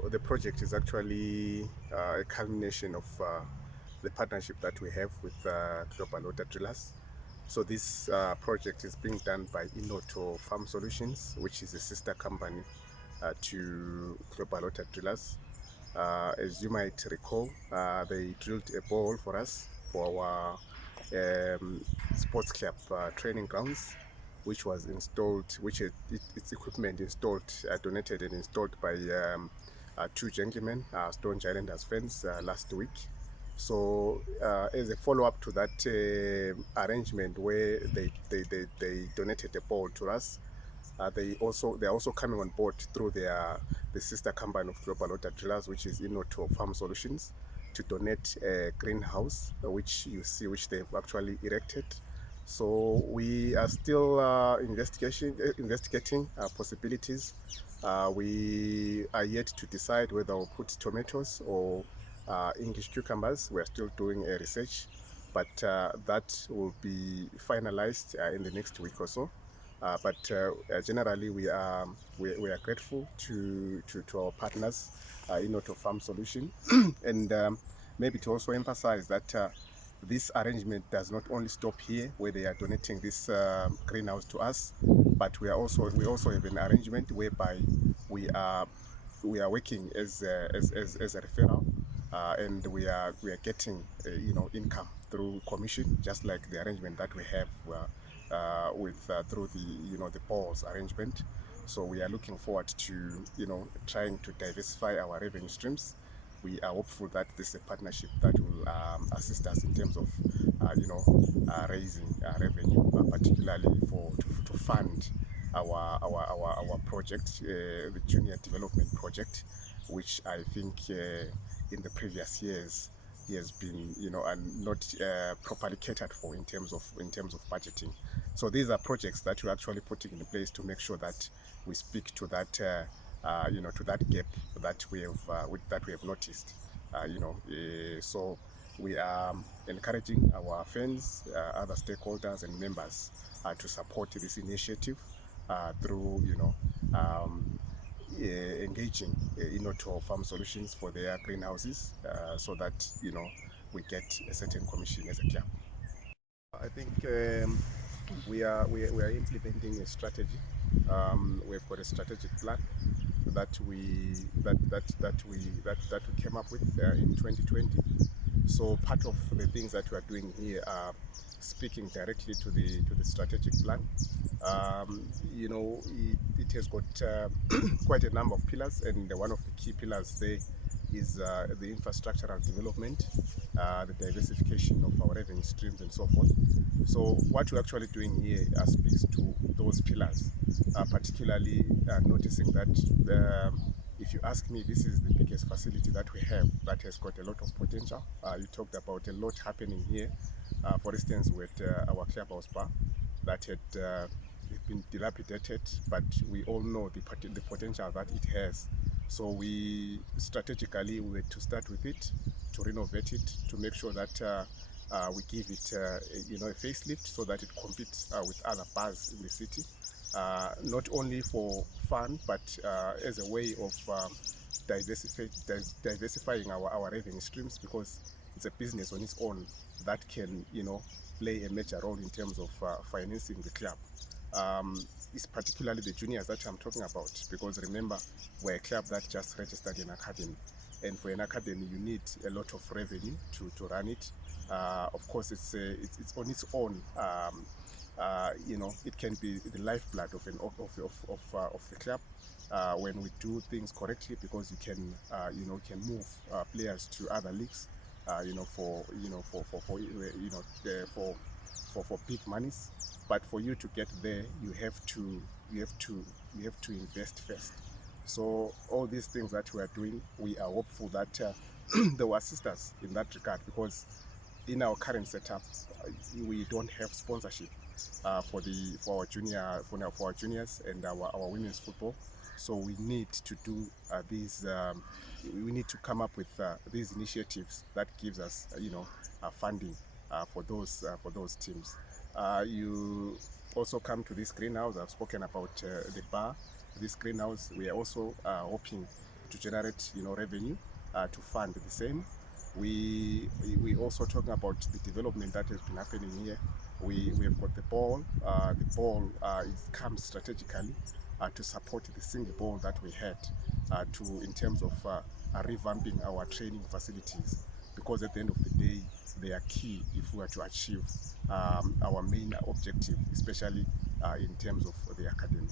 So the project is actually a culmination of the partnership that we have with Global Water Drillers. So this project is being done by Inoto Farm Solutions, which is a sister company to Global Water Drillers. As you might recall, they drilled a borehole for us for our sports club training grounds, which was installed, its equipment installed, donated and installed by two gentlemen, Stone Highlanders fans, last week. So as a follow-up to that arrangement where they donated the ball to us, they're also coming on board through the sister company of Global Water Drillers, which is Inoto Farm Solutions, to donate a greenhouse, which you see, which they've actually erected. So we are still investigating possibilities. We are yet to decide whether we'll put tomatoes or English cucumbers. We're still doing a research, but that will be finalized in the next week or so. But generally, we are grateful to our partners, to Farm Solution, and maybe to also emphasize that this arrangement does not only stop here, where they are donating this greenhouse to us, but we also have an arrangement whereby we are working as a referral, and we are getting income through commission, just like the arrangement that we have with through the balls arrangement. So we are looking forward to trying to diversify our revenue streams. We are hopeful that this is a partnership that will assist us in terms of raising revenue, particularly to fund our project, the junior development project, which I think in the previous years he has been and not properly catered for in terms of budgeting. So these are projects that we're actually putting in place to make sure that we speak to that to that gap that we have noticed. So we are encouraging our fans, other stakeholders and members to support this initiative through engaging Inoto Farm Solutions for their greenhouses, so that we get a certain commission as a club. I think we are implementing a strategy. We've got a strategic plan that we came up with in 2020. So part of the things that we are doing here are speaking directly to the strategic plan. It has got quite a number of pillars, and one of the key pillars there is the infrastructural development, the diversification of our revenue streams and so forth. So what we're actually doing here speaks to those pillars, particularly noticing that if you ask me, this is the biggest facility that we have that has got a lot of potential. You talked about a lot happening here. For instance, with our Clubhouse bar that had been dilapidated, but we all know the potential that it has. So we strategically were to start with it, to renovate it, to make sure that we give it a facelift so that it competes with other bars in the city, not only for fun, but as a way of diversifying our revenue streams, because it's a business on its own that can play a major role in terms of financing the club. It's particularly the juniors that I'm talking about, because remember, we're a club that just registered an academy, and for an academy you need a lot of revenue to run it. Of course, it's on its own. It can be the lifeblood of the club when we do things correctly, because you can move players to other leagues, for big monies. But for you to get there, you have to invest first. So all these things that we are doing, we are hopeful that they will assist us in that regard, because in our current setup, we don't have sponsorship for our juniors and our women's football. So we need to do these. We need to come up with these initiatives that gives us, funding for those teams. You also come to this greenhouse. I've spoken about the bar. This greenhouse, we are also hoping to generate, revenue to fund the same. We also talking about the development that has been happening here. We have got the ball. The ball comes strategically to support the single ball that we had in terms of revamping our training facilities, because at the end of the day they are key if we are to achieve our main objective, especially in terms of the academy.